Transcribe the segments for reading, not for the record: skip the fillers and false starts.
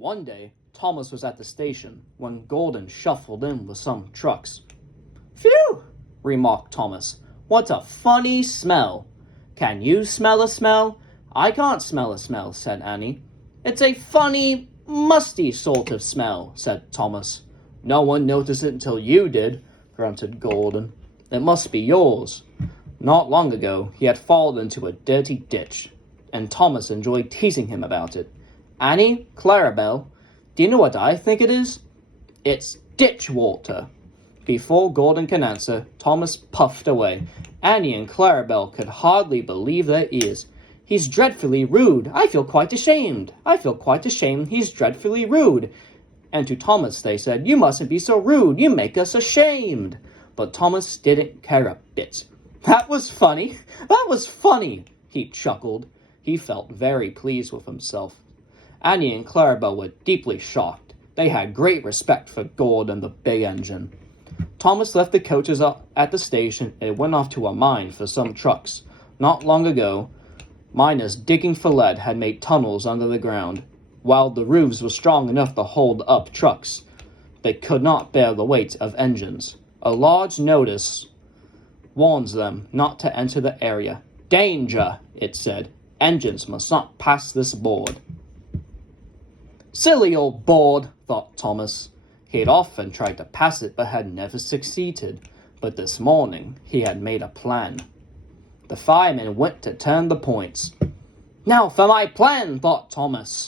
One day, Thomas was at the station when Gordon shuffled in with some trucks. "Phew!" remarked Thomas. "What a funny smell." "Can you smell a smell?" "I can't smell a smell," said Annie. "It's a funny, musty sort of smell," said Thomas. "No one noticed it until you did," grunted Gordon. "It must be yours." Not long ago, he had fallen into a dirty ditch, and Thomas enjoyed teasing him about it. "Annie, Clarabelle, do you know what I think it is?" "It's ditch water." Before Gordon can answer, Thomas puffed away. Annie and Clarabelle could hardly believe their ears. "He's dreadfully rude. I feel quite ashamed. I feel quite ashamed. He's dreadfully rude." And to Thomas they said, "You mustn't be so rude. You make us ashamed." But Thomas didn't care a bit. "That was funny. That was funny," he chuckled. He felt very pleased with himself. Annie and Clarabelle were deeply shocked. They had great respect for Gordon the big engine. Thomas left the coaches up at the station and went off to a mine for some trucks. Not long ago, miners digging for lead had made tunnels under the ground. While the roofs were strong enough to hold up trucks, they could not bear the weight of engines. A large notice warns them not to enter the area. "Danger," it said. "Engines must not pass this board." "Silly old board," thought Thomas. He had often tried to pass it but had never succeeded. But this morning he had made a plan. The fireman went to turn the points. "Now for my plan," thought Thomas.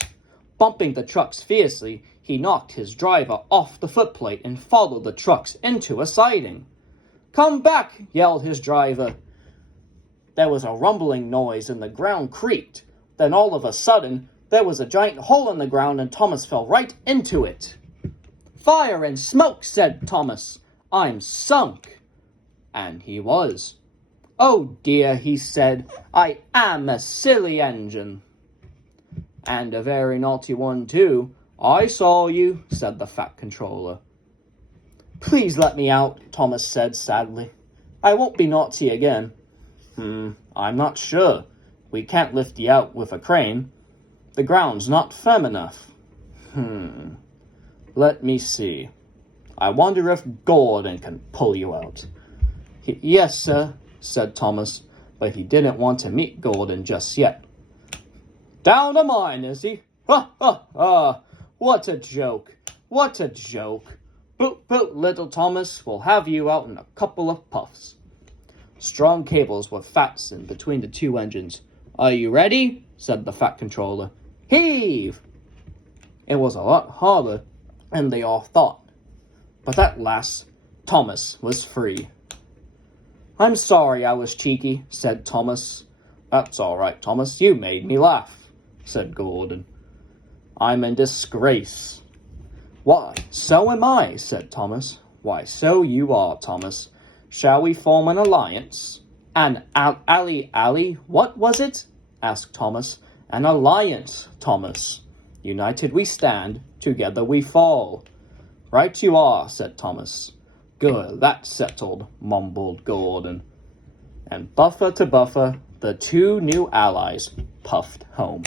Bumping the trucks fiercely, he knocked his driver off the footplate and followed the trucks into a siding. "Come back," yelled his driver. There was a rumbling noise and the ground creaked. Then all of a sudden, there was a giant hole in the ground and Thomas fell right into it. "Fire and smoke," said Thomas. "I'm sunk." And he was. "Oh dear," he said, "I am a silly engine." "And a very naughty one too. I saw you," said the Fat Controller. "Please let me out," Thomas said sadly. "I won't be naughty again." I'm not sure. We can't lift you out with a crane. The ground's not firm enough." Let me see. I wonder if Gordon can pull you out." "Yes, sir," said Thomas, but he didn't want to meet Gordon just yet. "Down the mine, is he? Ha, ha, ha! What a joke! What a joke! Boot, boot, little Thomas. We'll have you out in a couple of puffs." Strong cables were fastened between the two engines. "Are you ready?" said the Fat Controller. "Heave!" It was a lot harder than they all thought. But at last, Thomas was free. "I'm sorry I was cheeky," said Thomas. "That's all right, Thomas. You made me laugh," said Gordon. "I'm in disgrace." "Why, so am I," said Thomas. "Why, so you are, Thomas. Shall we form an alliance?" "An ally? What was it?" asked Thomas. "An alliance, Thomas. United we stand, together we fall." "Right you are," said Thomas. "Good, that's settled," mumbled Gordon. And buffer to buffer, the two new allies puffed home.